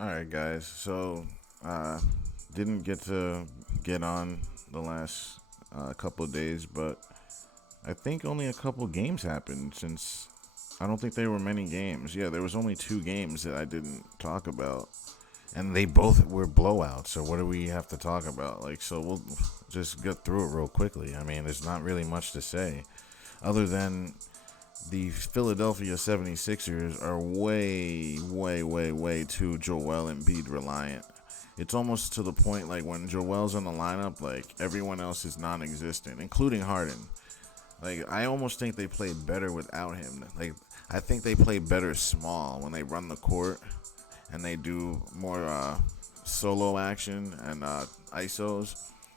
All right, guys. So, didn't get to get on the last couple of days, but I think only a couple games happened since I don't think there were many games. Yeah, there was only two games that I didn't talk about, and they both were blowouts. So what do we have to talk about? So we'll just get through it real quickly. I mean, there's not really much to say other than the Philadelphia 76ers are way, way, way, way too Joel Embiid reliant. It's almost to the point like when Joel's in the lineup, like everyone else is non-existent, including Harden. Like I almost think they play better without him. Like I think they play better small when they run the court and they do more solo action and ISOs.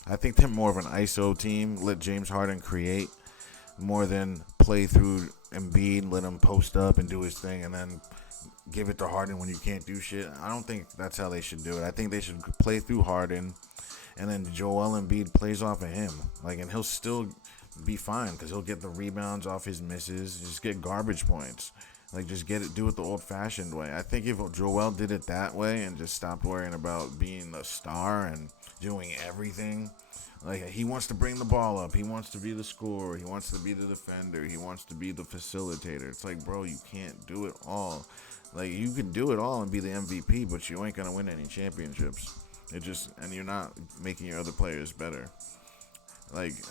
I think they're more of an ISO team. Let James Harden create more than play through Embiid, let him post up and do his thing, and then give it to Harden when you can't do shit. I don't think that's how they should do it. I think they should play through Harden, and then Joel Embiid plays off of him. And he'll still be fine because he'll get the rebounds off his misses, just get garbage points. Just do it the old-fashioned way. I think if Joel did it that way and just stopped worrying about being the star and doing everything, he wants to bring the ball up, he wants to be the scorer, he wants to be the defender, he wants to be the facilitator. It's like, bro, you can't do it all. You can do it all and be the MVP, but you ain't gonna win any championships. And you're not making your other players better.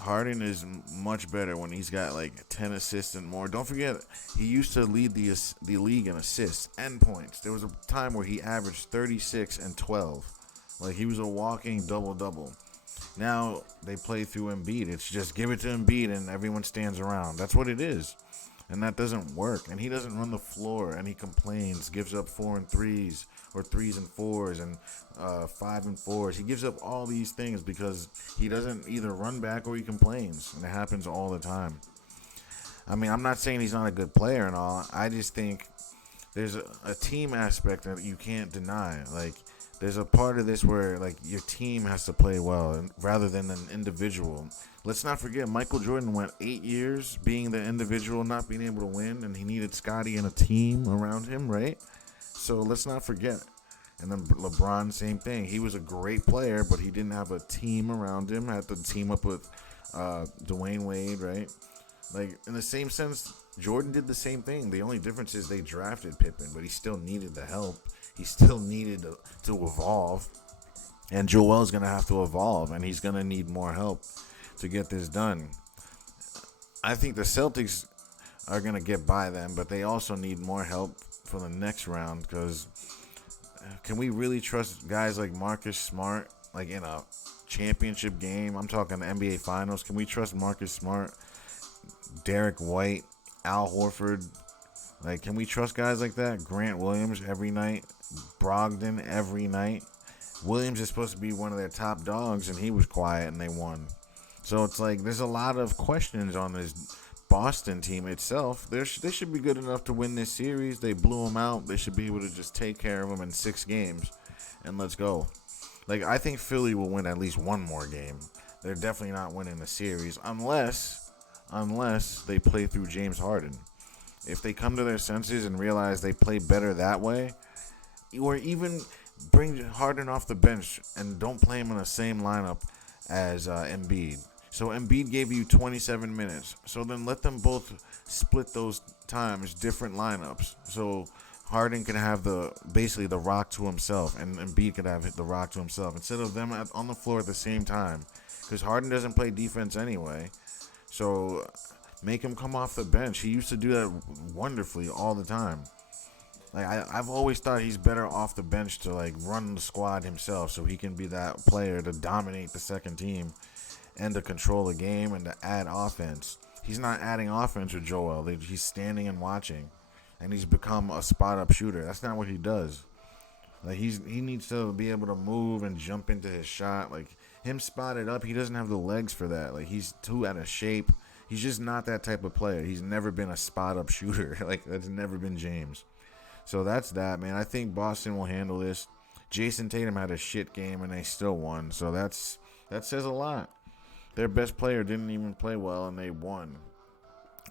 Harden is much better when he's got 10 assists and more. Don't forget, he used to lead the league in assists and points. There was a time where he averaged 36 and 12. He was a walking double-double. Now they play through Embiid. It's just give it to Embiid and everyone stands around. That's what it is. And that doesn't work. And he doesn't run the floor and he complains, gives up 4 and 3s or 3s and 4s and 5 and 4s. He gives up all these things because he doesn't either run back or he complains. And it happens all the time. I mean, I'm not saying he's not a good player and all. I just think there's a team aspect that you can't deny. There's a part of this where your team has to play well rather than an individual. Let's not forget Michael Jordan went 8 years being the individual, not being able to win, and he needed Scottie and a team around him, right? So let's not forget. And then LeBron, same thing. He was a great player, but he didn't have a team around him. Had to team up with Dwayne Wade, right? In the same sense, Jordan did the same thing. The only difference is they drafted Pippen, but he still needed the help. He still needed to evolve. And Joel's going to have to evolve, and he's going to need more help to get this done. I think the Celtics are going to get by them, but they also need more help for the next round because can we really trust guys like Marcus Smart, in a championship game? I'm talking the NBA Finals. Can we trust Marcus Smart, Derek White, Al Horford? Can we trust guys like that? Grant Williams every night, Brogdon every night. Williams is supposed to be one of their top dogs, and he was quiet, and they won. So it's there's a lot of questions on this Boston team itself. They should be good enough to win this series. They blew them out. They should be able to just take care of them in 6 games, and let's go. I think Philly will win at least one more game. They're definitely not winning the series unless they play through James Harden. If they come to their senses and realize they play better that way, or even bring Harden off the bench and don't play him in the same lineup as Embiid. So Embiid gave you 27 minutes. So then let them both split those times, different lineups. So Harden can have basically the rock to himself, and Embiid could have the rock to himself instead of them on the floor at the same time. Because Harden doesn't play defense anyway. So make him come off the bench. He used to do that wonderfully all the time. I've always thought he's better off the bench to run the squad himself, so he can be that player to dominate the second team and to control the game and to add offense. He's not adding offense with Joel. He's standing and watching, and he's become a spot up shooter. That's not what he does. He needs to be able to move and jump into his shot. Him spotted up, he doesn't have the legs for that. He's too out of shape. He's just not that type of player. He's never been a spot up shooter. That's never been James. So that's that, man. I think Boston will handle this. Jason Tatum had a shit game and they still won. So that says a lot. Their best player didn't even play well and they won.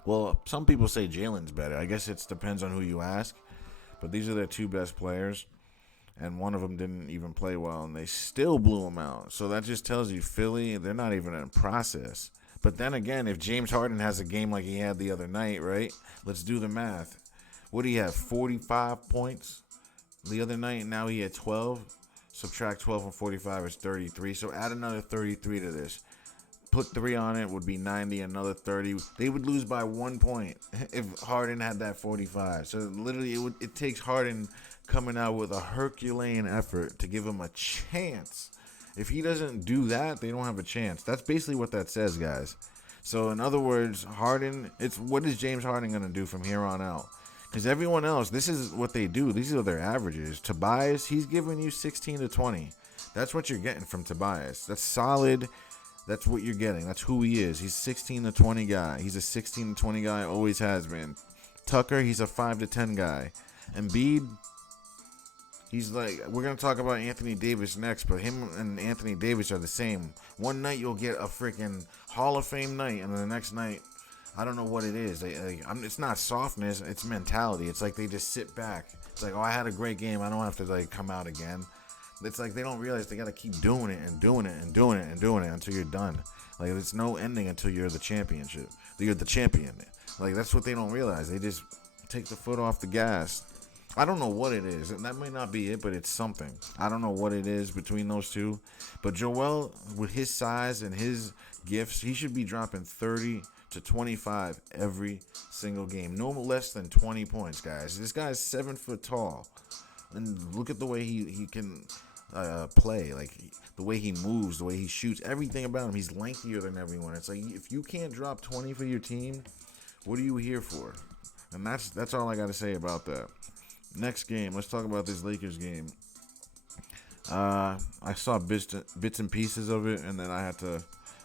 Well, some people say Jalen's better. I guess it depends on who you ask. But these are their 2 best players. and one of them didn't even play well, and they still blew him out. So that just tells you Philly, they're not even in process. But then again, if James Harden has a game like he had the other night, right? Let's do the math. What do you have? 45 points the other night, and now he had 12. Subtract 12 from 45 is 33. So add another 33 to this. Put 3 on it would be 90, another 30. They would lose by 1 point if Harden had that 45. So literally, it takes Harden coming out with a Herculean effort to give him a chance. If he doesn't do that, they don't have a chance. That's basically what that says, guys. So in other words, Harden, it's what is James Harden going to do from here on out? Because everyone else, this is what they do. These are their averages. Tobias, he's giving you 16 to 20. That's what you're getting from Tobias. That's solid. That's what you're getting. That's who he is. He's 16 to 20 guy. He's a 16 to 20 guy. Always has been. Tucker, he's a 5 to 10 guy. Embiid, he's like, we're going to talk about Anthony Davis next, but him and Anthony Davis are the same. One night you'll get a freaking Hall of Fame night, and then the next night, I don't know what it is. It's not softness. It's mentality. It's like they just sit back. It's like, oh, I had a great game. I don't have to like come out again. It's like they don't realize they got to keep doing it and doing it and doing it and doing it until you're done. Like, there's no ending until you're the championship. You're the champion. Like, that's what they don't realize. They just take the foot off the gas. I don't know what it is. And that may not be it, but it's something. I don't know what it is between those two. But Joel, with his size and his gifts, he should be dropping 30 to 25 every single game. No less than 20 points, guys. This guy's 7 foot tall. And look at the way he can play, like the way he moves, the way he shoots, everything about him. He's lengthier than everyone. It's like, if you can't drop 20 for your team, what are you here for? And that's all I got to say about that. Next game, let's talk about this Lakers game. I saw bits and pieces of it, and then I had to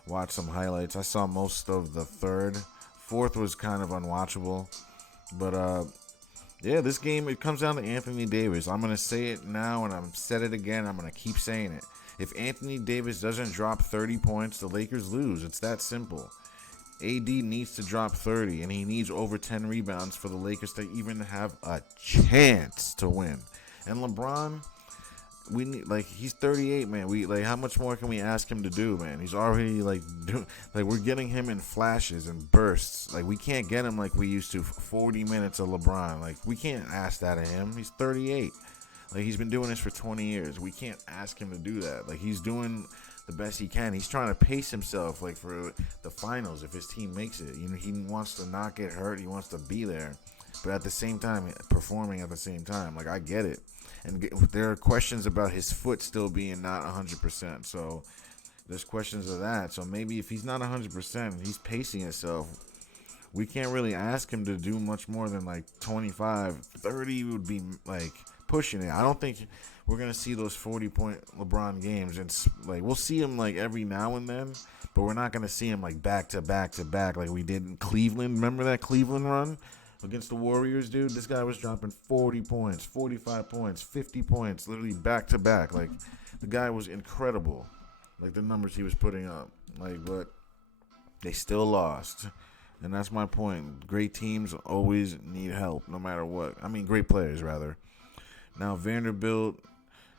watch some highlights. I saw most of the third. Fourth was kind of unwatchable, but yeah, this game, it comes down to Anthony Davis. I'm going to say it now, and I'm said it again. I'm going to keep saying it. If Anthony Davis doesn't drop 30 points, the Lakers lose. It's that simple. AD needs to drop 30, and he needs over 10 rebounds for the Lakers to even have a chance to win. And LeBron, we need, like, he's 38, man. We like, how much more can we ask him to do, man? He's already we're getting him in flashes and bursts. Like, we can't get him like we used to. 40 minutes of LeBron. Like, we can't ask that of him. He's 38. Like, he's been doing this for 20 years. We can't ask him to do that. Like, he's doing the best he can. He's trying to pace himself, like, for the finals if his team makes it. You know, he wants to not get hurt. He wants to be there, but at the same time, performing at the same time. Like, I get it. And there are questions about his foot still being not 100%. So there's questions of that. So maybe if he's not 100%, he's pacing himself. We can't really ask him to do much more than like 25. 30 would be like pushing it. I don't think we're going to see those 40-point LeBron games. It's like, we'll see him like every now and then, but we're not going to see him like back to back to back like we did in Cleveland. Remember that Cleveland run against the Warriors, dude? This guy was dropping 40 points, 45 points, 50 points, literally back to back. Like, the guy was incredible, like the numbers he was putting up. Like, but they still lost. And that's my point. Great teams always need help, no matter what. I mean, great players, rather. Now, Vanderbilt,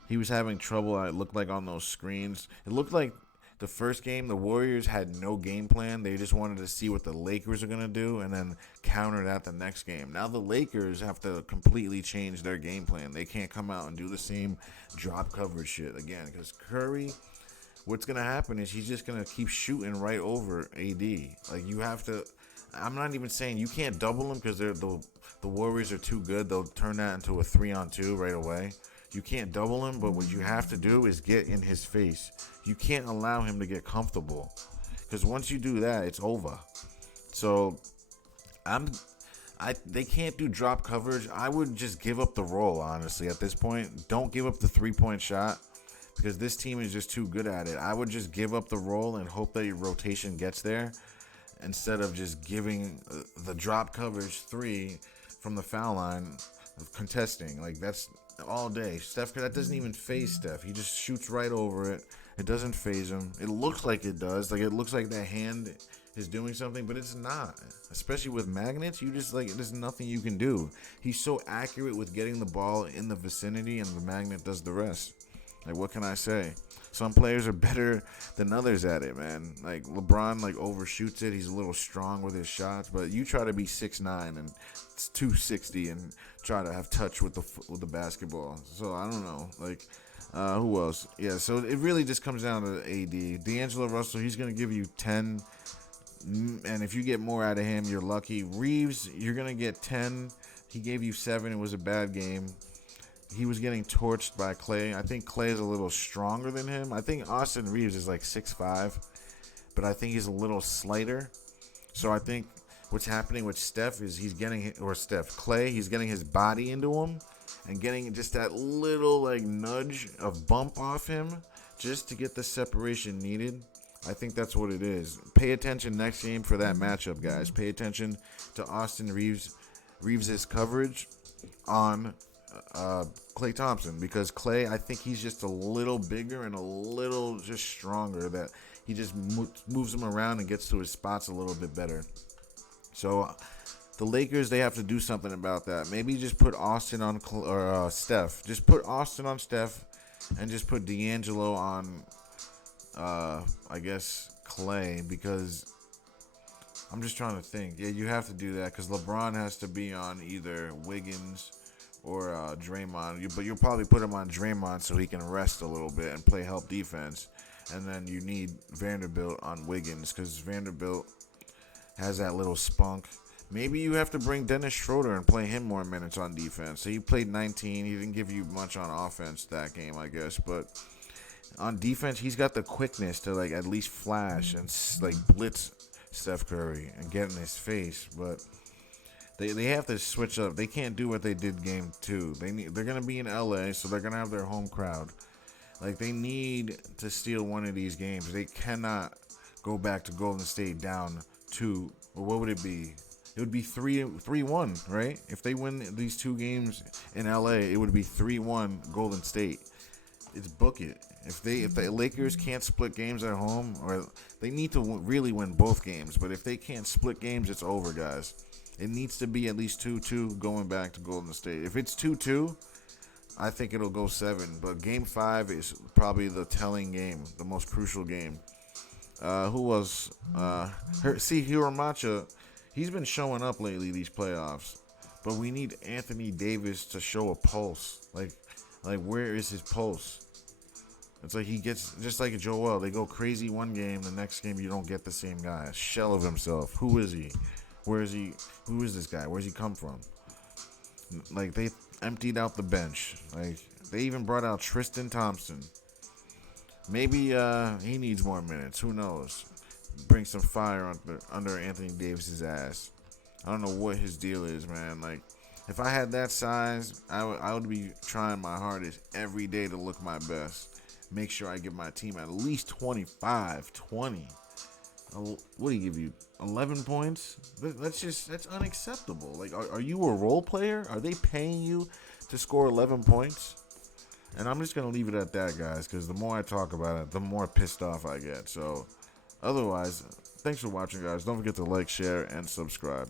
he was having trouble, it looked like, on those screens. It looked like the first game, the Warriors had no game plan. They just wanted to see what the Lakers are going to do and then counter that the next game. Now the Lakers have to completely change their game plan. They can't come out and do the same drop coverage shit again, because Curry, what's going to happen is he's just going to keep shooting right over AD. Like, you have to, I'm not even saying you can't double them because the Warriors are too good. They'll turn that into a 3-on-2 right away. You can't double him, but what you have to do is get in his face. You can't allow him to get comfortable, because once you do that, it's over. So they can't do drop coverage. I would just give up the roll, honestly, at this point. Don't give up the 3-point shot, because this team is just too good at it. I would just give up the roll and hope that your rotation gets there, instead of just giving the drop coverage 3 from the foul line of contesting. Like, that's all day. Steph, that doesn't even phase Steph. He just shoots right over it. It doesn't phase him. It looks like it does. Like, it looks like that hand is doing something, but it's not. Especially with magnets, you just like there's nothing you can do. He's so accurate with getting the ball in the vicinity, and the magnet does the rest. Like, what can I say? Some players are better than others at it, man. Like LeBron, like overshoots it. He's a little strong with his shots, but you try to be 6'9" and it's 260 and try to have touch with the basketball. So I don't know, like. Who else? Yeah, so it really just comes down to AD. D'Angelo Russell, he's going to give you 10, and if you get more out of him, you're lucky. Reeves, you're going to get 10. He gave you 7. It was a bad game. He was getting torched by Clay. I think Clay is a little stronger than him. I think Austin Reeves is like 6'5", but I think he's a little slighter. So I think what's happening with Steph is Clay, he's getting his body into him and getting just that little like nudge of bump off him just to get the separation needed. I think that's what it is. Pay attention next game for that matchup, guys. Pay attention to Austin Reeves' coverage on Klay Thompson, because Klay, I think he's just a little bigger and a little just stronger, that he just moves him around and gets to his spots a little bit better. So the Lakers, they have to do something about that. Maybe just put Austin on Steph. Just put Austin on Steph and just put D'Angelo on, I guess, Clay, because I'm just trying to think. Yeah, you have to do that because LeBron has to be on either Wiggins or Draymond. But you'll probably put him on Draymond so he can rest a little bit and play help defense. And then you need Vanderbilt on Wiggins because Vanderbilt has that little spunk. Maybe you have to bring Dennis Schroeder and play him more minutes on defense. So he played 19. He didn't give you much on offense that game, I guess. But on defense, he's got the quickness to like at least flash and like blitz Steph Curry and get in his face. But they have to switch up. They can't do what they did game 2. They're gonna be in LA, so they're gonna have their home crowd. Like, they need to steal one of these games. They cannot go back to Golden State down 2. Or what would it be? It would be 3-1, right? If they win these 2 games in LA, it would be 3-1 Golden State. It's book it. If the Lakers can't split games at home, or they need to really win both games, but if they can't split games, it's over, guys. It needs to be at least 2-2 going back to Golden State. If it's 2-2, I think it'll go 7. But Game 5 is probably the telling game, the most crucial game. Who was Hero Macha? He's been showing up lately these playoffs, but we need Anthony Davis to show a pulse. Like where is his pulse? It's like he gets just like Joel. They go crazy one game, the next game you don't get the same guy. A shell of himself. Who is he? Where is he? Who is this guy? Where's he come from? Like, they emptied out the bench. Like, they even brought out Tristan Thompson. Maybe he needs more minutes. Who knows? Bring some fire under Anthony Davis's ass. I don't know what his deal is, man. Like, if I had that size, I would be trying my hardest every day to look my best. Make sure I give my team at least 25, 20. What do he give you? 11 points? That's unacceptable. Like, are you a role player? Are they paying you to score 11 points? And I'm just going to leave it at that, guys, because the more I talk about it, the more pissed off I get. So, otherwise, thanks for watching, guys. Don't forget to like, share, and subscribe.